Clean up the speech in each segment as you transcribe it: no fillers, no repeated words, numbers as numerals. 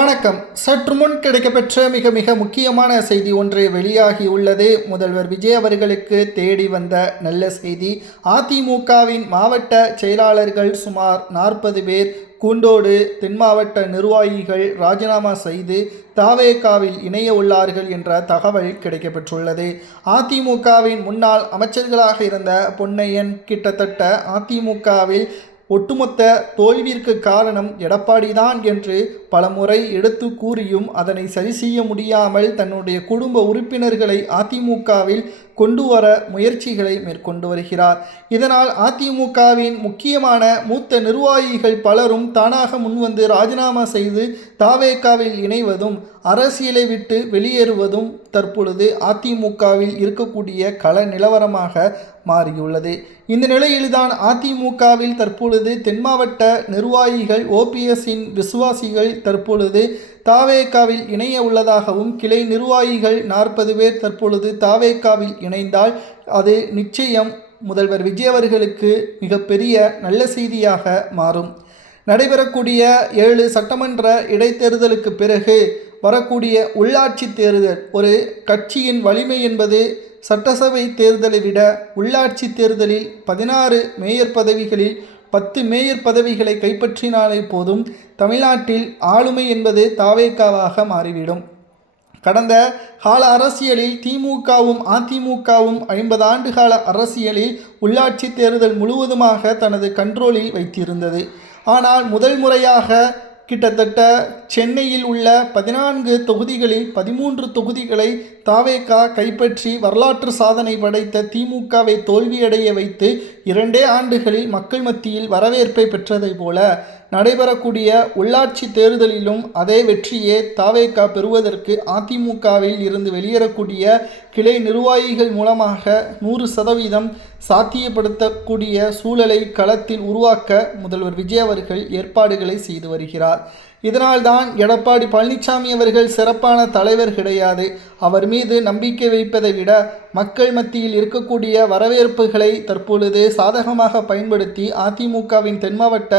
வணக்கம். சற்று முன் கிடைக்கப்பெற்ற மிக மிக முக்கியமான செய்தி ஒன்று வெளியாகி உள்ளது. முதல்வர் விஜய் அவர்களுக்கு தேடி வந்த நல்ல செய்தி. அதிமுகவின் மாவட்ட செயலாளர்கள் சுமார் 40 பேர் கூண்டோடு தென் மாவட்ட நிர்வாகிகள் ராஜினாமா செய்து தாவேகாவில் இணைய உள்ளார்கள் என்ற தகவல் கிடைக்கப்பெற்றுள்ளது. அதிமுகவின் முன்னாள் அமைச்சர்களாக இருந்த பொன்னையன் கிட்டத்தட்ட அதிமுகவில் ஒட்டுமொத்த தோல்விற்கு காரணம் எடப்பாடிதான் என்று பலமுறை எடுத்து கூறியும் அதனை சரி செய்ய முடியாமல் தன்னுடைய குடும்ப உறுப்பினர்களை அதிமுகவில் கொண்டு வர முயற்சிகளை மேற்கொண்டு வருகிறார். இதனால் அதிமுகவின் முக்கியமான மூத்த நிர்வாகிகள் பலரும் தானாக முன்வந்து ராஜினாமா செய்து தாவேகாவில் இணைவதும் அரசியலை விட்டு வெளியேறுவதும் தற்பொழுது அதிமுகவில் இருக்கக்கூடிய கள நிலவரமாக மாறியுள்ளது. இந்த நிலையில்தான் அதிமுகவில் தற்பொழுது தென் மாவட்ட நிர்வாகிகள் ஓபிஎஸ்ஸின் விசுவாசிகள் தற்பொழுது தாவேகாவில் இணைய உள்ளதாகவும் கிளை நிர்வாகிகள் 40 பேர் தற்பொழுது தாவேகாவில் இணைந்தால் அது நிச்சயம் முதல்வர் விஜய் அவர்களுக்கு மிகப்பெரிய நல்ல செய்தியாக மாறும். நடைபெறக்கூடிய 7 சட்டமன்ற இடைத்தேர்தலுக்கு பிறகு வரக்கூடிய உள்ளாட்சி தேர்தல், ஒரு கட்சியின் வலிமை என்பது சட்டசபை தேர்தலை விட உள்ளாட்சி தேர்தலில் 16 மேயர் பதவிகளில் 10 மேயர் பதவிகளை கைப்பற்றினாலே போதும் தமிழ்நாட்டில் ஆளுமை என்பது தாவேகாவாக மாறிவிடும். கடந்த கால அரசியலில் திமுகவும் அதிமுகவும் 50 ஆண்டு கால அரசியலில் உள்ளாட்சி தேர்தல் முழுவதுமாக தனது கண்ட்ரோலில் வைத்திருந்தது. ஆனால் முதல் முறையாக கிட்டத்தட்ட சென்னையில் உள்ள 14 தொகுதிகளில் 13 தொகுதிகளை தாவேகா கைப்பற்றி வரலாற்று சாதனை படைத்த திமுகவை தோல்வியடைய வைத்து 2 ஆண்டுகளில் மக்கள் மத்தியில் வரவேற்பை பெற்றதை போல நடைபெறக்கூடிய உள்ளாட்சி தேர்தலிலும் அதே வெற்றியே தாவேகா பெறுவதற்கு அதிமுகவில் இருந்து வெளியேறக்கூடிய கிளை நிர்வாகிகள் மூலமாக 100% சாத்தியப்படுத்தக்கூடிய சூழலை களத்தில் உருவாக்க முதல்வர் விஜய் அவர்கள் ஏற்பாடுகளை செய்து வருகிறார். இதனால்தான் எடப்பாடி பழனிசாமி அவர்கள் சிறப்பான தலைவர் கிடையாது. அவர் மீது நம்பிக்கை வைப்பதை விட மக்கள் மத்தியில் இருக்கக்கூடிய வரவேற்புகளை தற்பொழுது சாதகமாக பயன்படுத்தி அதிமுகவின் தென் மாவட்ட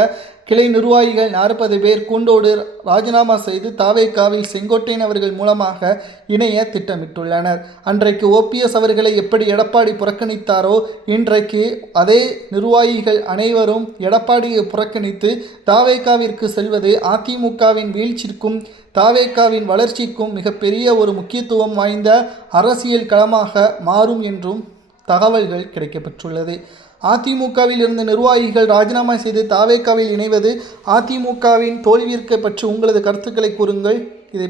கிளை நிர்வாகிகள் 40 பேர் கூண்டோடு ராஜினாமா செய்து தாவேகாவில் செங்கோட்டையன் அவர்கள் மூலமாக இணைய திட்டமிட்டுள்ளனர். அன்றைக்கு ஓபிஎஸ் அவர்களை எப்படி எடப்பாடி புறக்கணித்தாரோ இன்றைக்கு அதே நிர்வாகிகள் அனைவரும் எடப்பாடியை புறக்கணித்து தாவேகாவிற்கு செல்வது அதிமுகவின் வீழ்ச்சிக்கும் தாவேகாவின் வளர்ச்சிக்கும் மிகப்பெரிய ஒரு முக்கியத்துவம் வாய்ந்த அரசியல் களமாக மாறும் என்றும் தகவல்கள் கிடைக்கப்பெற்றுள்ளது. அதிமுகவில் இருந்த நிர்வாகிகள் ராஜினாமா செய்து தாவேகாவில் இணைவது அதிமுகவின் தோல்விற்கு பற்றி உங்களது கருத்துக்களை கூறுங்கள். இதை